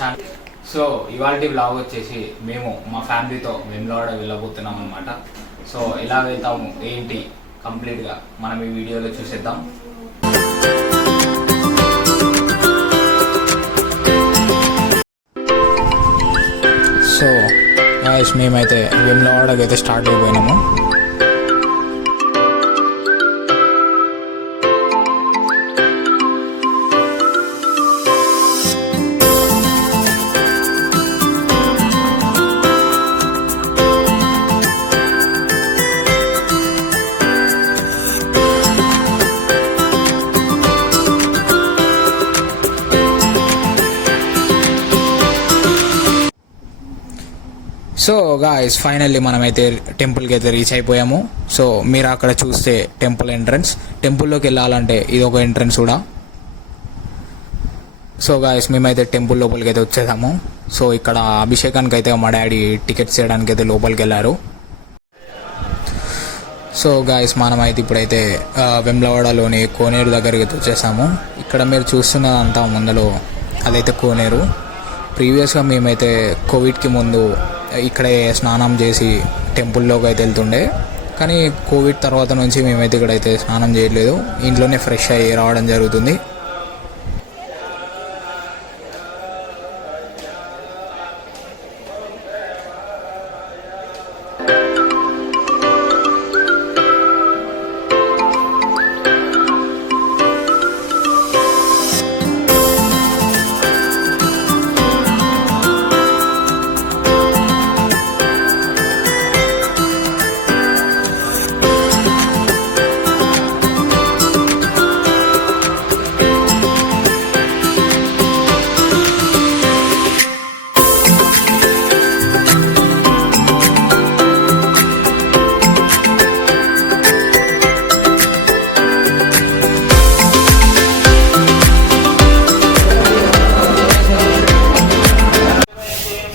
Channel. So ఇవాళ vlog వచ్చేసి మేము మా ఫ్యామిలీతో వేములవాడ వెళ్ళబోతున్నాం అనమాట. సో ఎలా వెళ్తాము ఏంటి కంప్లీట్గా మనం ఈ వీడియోలో చూసేద్దాం. సో మేమైతే వేములవాడకి అయితే స్టార్ట్ అయిపోయినాము. సో గాయ్స్ ఫైనల్లీ మనమైతే టెంపుల్కి అయితే రీచ్ అయిపోయాము. సో మీరు అక్కడ చూస్తే టెంపుల్ ఎంట్రన్స్, టెంపుల్లోకి వెళ్ళాలంటే ఇది ఒక ఎంట్రన్స్ కూడా. సో గాయ్స్ మేమైతే టెంపుల్ లోపలికి అయితే వచ్చేసాము. సో ఇక్కడ అభిషేకానికి అయితే మా డాడీ టికెట్స్ చేయడానికి అయితే లోపలికి వెళ్ళారు. సో గాయ్స్ మనమైతే ఇప్పుడైతే వేములవాడలోని కోనేరు దగ్గరికి అయితే వచ్చేసాము. ఇక్కడ మీరు చూస్తున్నదంతా ముందులో అదైతే కోనేరు. ప్రీవియస్గా మేమైతే కోవిడ్కి ముందు ఇక్కడే స్నానం చేసి టెంపుల్లోకి అయితే వెళ్తుండే, కానీ కోవిడ్ తర్వాత నుంచి మేమైతే ఇక్కడైతే స్నానం చేయట్లేదు, ఇంట్లోనే ఫ్రెష్ అయ్యి రావడం జరుగుతుంది.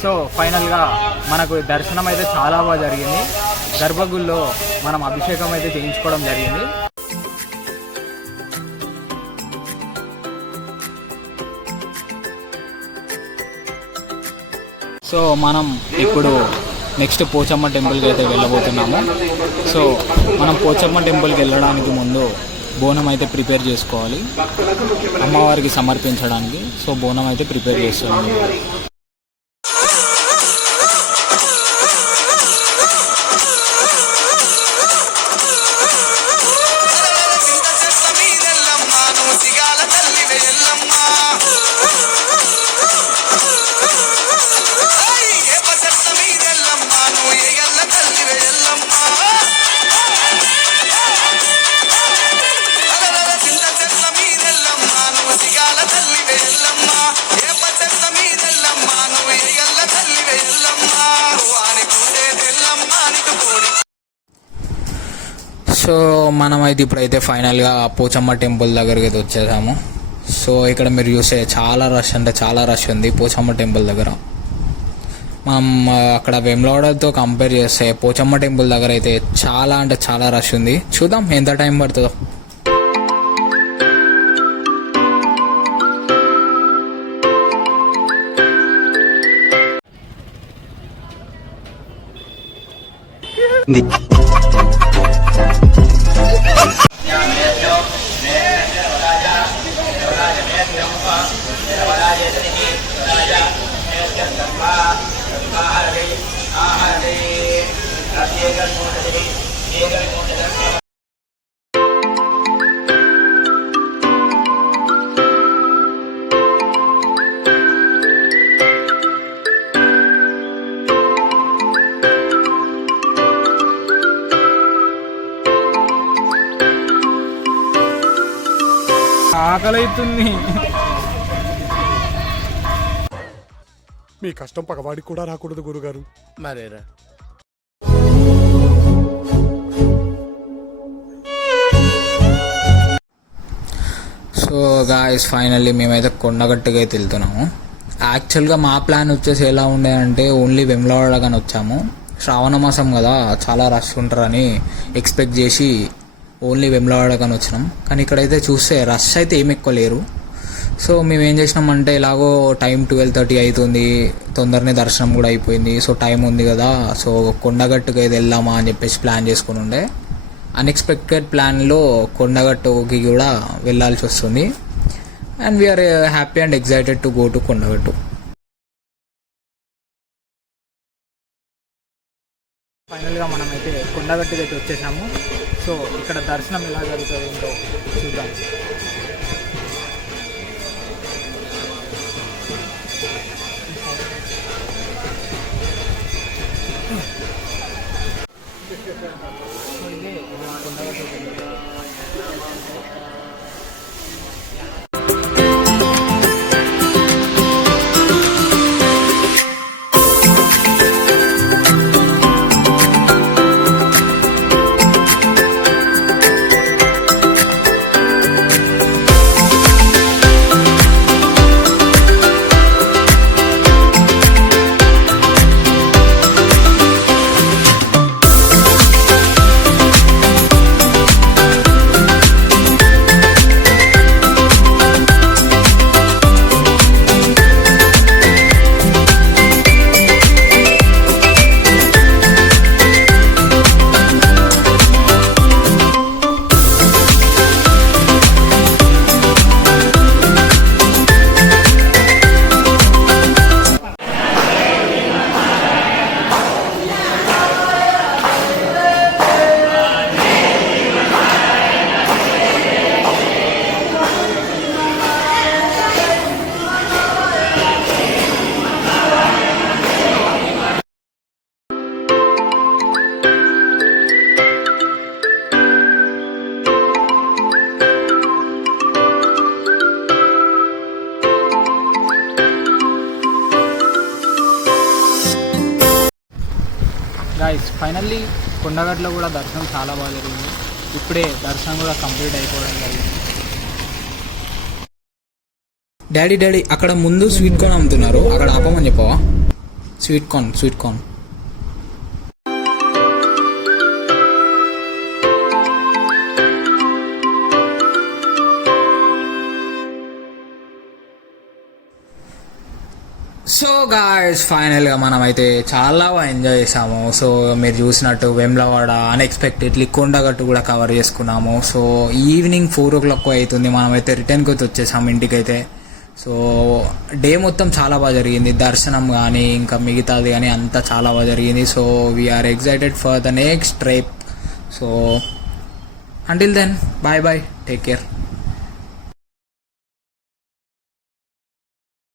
సో ఫైనల్గా మనకు దర్శనం అయితే చాలా బాగా జరిగింది. గర్భగుడిలో మనం అభిషేకం అయితే చేయించుకోవడం జరిగింది. సో మనం ఇప్పుడు నెక్స్ట్ పోచమ్మ టెంపుల్కి అయితే వెళ్ళబోతున్నాము. సో మనం పోచమ్మ టెంపుల్కి వెళ్ళడానికి ముందు బోనం అయితే ప్రిపేర్ చేసుకోవాలి అమ్మవారికి సమర్పించడానికి. సో బోనం అయితే ప్రిపేర్ చేస్తున్నాము. సో మనమైతే ఇప్పుడైతే ఫైనల్గా పోచమ్మ టెంపుల్ దగ్గరికి అయితే వచ్చేసాము. సో ఇక్కడ మీరు చూస్తే చాలా రష్ అంటే చాలా రష్ ఉంది పోచమ్మ టెంపుల్ దగ్గర. మనం అక్కడ వేములవాడతో కంపేర్ చేస్తే పోచమ్మ టెంపుల్ దగ్గర అయితే చాలా అంటే చాలా రష్ ఉంది. చూద్దాం ఎంత టైం పడుతుందో. ఆకలైతుంది. మీ కష్టం పగవాడికి కూడా రాకూడదు గురుగారు. మరేరా సో గాయస్ ఫైనల్లీ మేమైతే కొండగట్టుగా అయితే వెళ్తున్నాము. యాక్చువల్గా మా ప్లాన్ వచ్చేసి ఎలా ఉండే అంటే ఓన్లీ వేములవాడ కానీ వచ్చాము. శ్రావణ మాసం కదా చాలా రష్ ఉంటారని ఎక్స్పెక్ట్ చేసి ఓన్లీ వేములవాడ కానీ వచ్చినాం. కానీ ఇక్కడైతే చూస్తే రష్ అయితే ఏమి ఎక్కువ లేరు. సో మేము ఏం చేసినామంటే ఎలాగో టైం 12:30 అవుతుంది, తొందరనే దర్శనం కూడా అయిపోయింది. సో టైం ఉంది కదా, సో కొండగట్టుకు అయితే వెళ్దామా అని చెప్పేసి ప్లాన్ చేసుకుని ఉండే. అన్ఎక్స్పెక్టెడ్ ప్లాన్లో కొండగట్టుకి కూడా వెళ్ళాల్సి వస్తుంది. And we are happy and excited to go to Kondagattu. ఫైనల్గా మనమైతే కొండగట్టుకి అయితే వచ్చేసాము. సో ఇక్కడ దర్శనం ఎలా జరుగుతుంది ఏంటో చూద్దాం. సో ఇదే కొండగట్టు. గైస్ ఫైనల్లీ కొండగట్టులో కూడా దర్శనం చాలా బాగా జరిగింది. ఇప్పుడే దర్శనం కూడా కంప్లీట్ అయిపోవడం జరిగింది. డాడీ అక్కడ ముందు స్వీట్ కార్న్ అమ్ముతున్నారు, అక్కడ ఆపమని చెప్పవా? Sweet corn. సో గాయ్స్ ఫైనల్గా మనమైతే చాలా ఎంజాయ్ చేసాము. సో మీరు చూసినట్టు వేములవాడ అన్ఎక్స్పెక్టెడ్లీ కొండగట్టు కూడా కవర్ చేసుకున్నాము. సో ఈవినింగ్ 4 o'clock అవుతుంది, మనమైతే రిటర్న్కి అయితే వచ్చేసాము ఇంటికైతే. సో డే మొత్తం చాలా బాగా జరిగింది, దర్శనం కానీ ఇంకా మిగతాది కానీ అంతా చాలా బాగా జరిగింది. So we are excited for the next trip. So until then bye, take care.